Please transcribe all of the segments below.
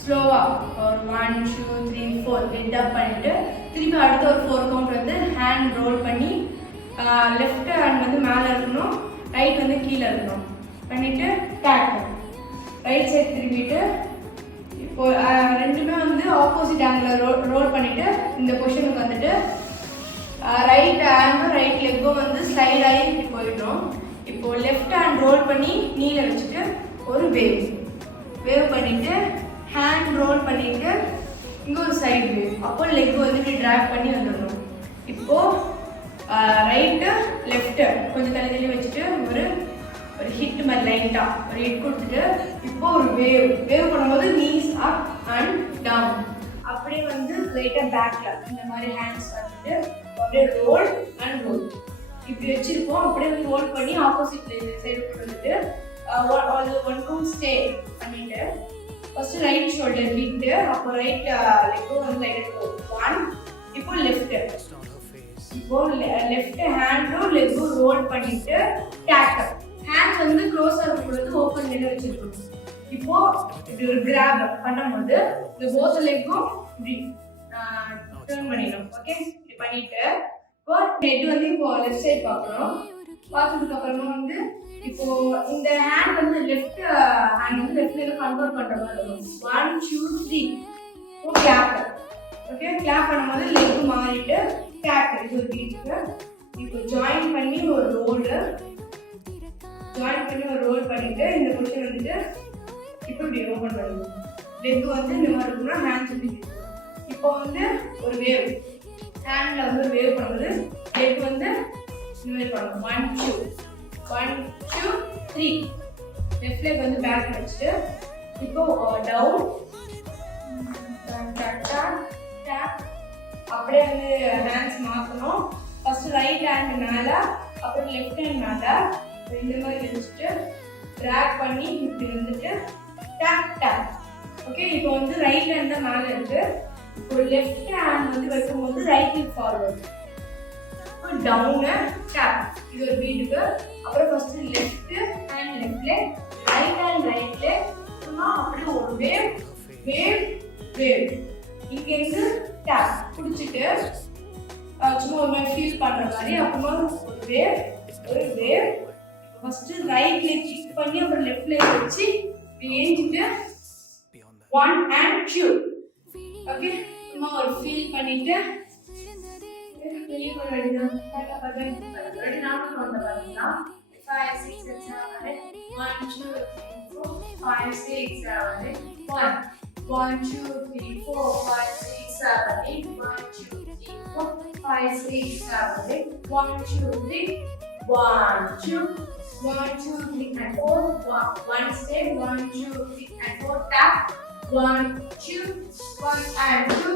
ஸ்லோவாக ஒரு 1 2 3 4 ஹெட் அப் பண்ணிவிட்டு திருப்பி அடுத்த ஒரு 4 கவுண்ட் வந்து ஹேண்ட் ரோல் பண்ணி லெஃப்ட் ஹேண்ட் வந்து மேலே இருக்கணும், ரைட் வந்து கீழே இருக்கணும் பண்ணிவிட்டு டேக் ரைட் சைட் திரும்பிட்டு இப்போது ரெண்டுமே வந்து ஆப்போசிட் ஆங்கிளில் ரோல் பண்ணிவிட்டு இந்த பொசிஷனுக்கு வந்துட்டு ரைட் ஹேண்டும் ரைட் லெக்கும் வந்து ஸ்லைட் ஆகி இப்படி போயிடணும். இப்போது லெஃப்ட் ஹேண்ட் ரோல் பண்ணி நீல வச்சுட்டு ஒரு வேவ் பண்ணிவிட்டு ஹேண்ட் ரோல் பண்ணிவிட்டு இங்கே ஒரு சைடு வேவ், அப்போ லெக் வந்து இப்படி ட்ராக் பண்ணி வந்துடணும். இப்போது ரைட்டு லெஃப்ட்டு கொஞ்சம் தள்ளி வச்சுட்டு ஒரு ஹிட் மாதிரி லைட்டாக ஒரு ஹிட் கொடுத்துட்டு இப்போது ஒரு வேவ் பண்ணும்போது நீஸ் அப் அண்ட் டவுன், அப்படியே வந்து லைட்டாக பேக்கில் இந்த மாதிரி ஹேண்ட்ஸ் வந்துட்டு அப்படியே ரோல் அண்ட் ரோல் இப்படி வச்சுருப்போம். அப்படியே ரோல் பண்ணி ஆப்போசிட் சைடு கொண்டு வந்துட்டு அது 1 கவுண்ட் ஸ்டே பண்ணிவிட்டு ஃபஸ்ட்டு ரைட் ஷோல்டர் ஹிட்டு, அப்போ ரைட் லெக்கும் வந்து லைட்டாக 1. இப்போ லெஃப்ட்டு லெஃப்ட் ஹேண்டும் லெக்கும் ரோல் பண்ணிவிட்டு டேக் ஹேண்ட்ஸ் வந்து க்ளோஸாக இருக்கும்போது ஓப்பன் பண்ணி வச்சுருக்கணும். இப்போது இப்படி ஒரு கிராப் பண்ணும்போது இந்த போத் லெக்கும் இப்படி டர்ன் பண்ணிடணும். ஓகே, இப்படி பண்ணிவிட்டு இப்போ ஹெட் வந்து இப்போ லெஃப்ட் சைட் பார்க்கணும். பார்த்ததுக்கு அப்புறமா வந்து இப்போ இந்த ஹேண்ட் வந்து லெஃப்ட் ஹேண்ட் வந்து லெஃப்ட் சைடு கண்ட்ரோல் பண்ற மாதிரி இருக்கும். 1 2 3 கிளாப். ஓகே, கிளாப் பண்ணும்போது லெக் மாறிட்டு டேக் இது ஒரு பீட்க்கு. இப்போ ஜாயின் பண்ணி ஒரு ரோல் பண்ணிட்டு இந்த பொசிஷன் வந்துட்டு இப்போ இப்படி ஓபன் பண்ணுவோம். லெக் வந்து இந்த மாதிரி இருக்கும்னா ஹேண்ட்ஸ் வந்து இப்போ வந்து ஒரு வேவ் ஹேண்ட்ல வந்து வேவ் பண்ணும்போது லெக் வந்து இந்த மாதிரி பண்ணுவோம். 1 2 3 லெஃப்ட் லெக் வந்து பேக் வச்சுட்டு இப்போ டவுன் டேப் அப்படியே வந்து ஹேண்ட்ஸ் மாற்றணும். ஃபர்ஸ்ட் ரைட் ஹேண்ட் மேலே அப்புறம் லெஃப்ட் ஹேண்ட் மேலே இந்த மாதிரி வச்சுட்டு ட்ராக் பண்ணி இப்படி வந்துட்டு டேப். ஓகே, இப்போ வந்து ரைட் ஹேண்ட் தான் மேலே இருக்கு. இப்போ லெஃப்ட் ஹேண்ட் வந்து வைக்கும்போது right leg forward down tap இது ஒரு பீட்டுக்கு. அப்புறம் first left hand left leg right hand right leg சும்மா அப்படியே ஒரு வேவ் இங்கேருந்து டேப் பிடிச்சிட்டு சும்மா ஒரு மாதிரி ஃபீல் பண்ணுற மாதிரி அப்புறமா ஒரு wave first right leg kick பண்ணி அப்புறம் லெஃப்ட் லெக் வச்சு ஏஞ்சிட்டு 1 and 2. ஓகே, சும்மா ஒரு ஃபீல் பண்ணிட்டு வெளியே போக வேண்டியதான். 5 6 7 1 2 3 4 5 6 7 1 1 2 3 4 5 6 7 8 1 2 3 4 5 6 7 8 1 2 3 1 2 1 2 3 and 4 1 step 1 2 3 and 4 tap 1 2 1 and 2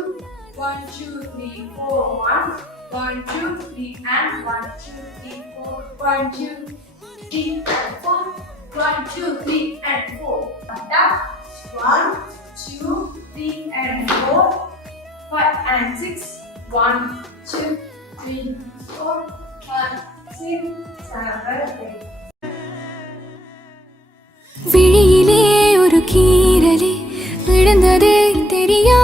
1 2 3 4 1 1 2 3 and 1 2 3 4 1 2 3 and 4 1 2 3 and 4 tap 1 2 3 and 4 5 and 6 1 2 3 4 5 6 7 8 விழியிலே ஒரு கீறலே விழுந்ததே தெரியா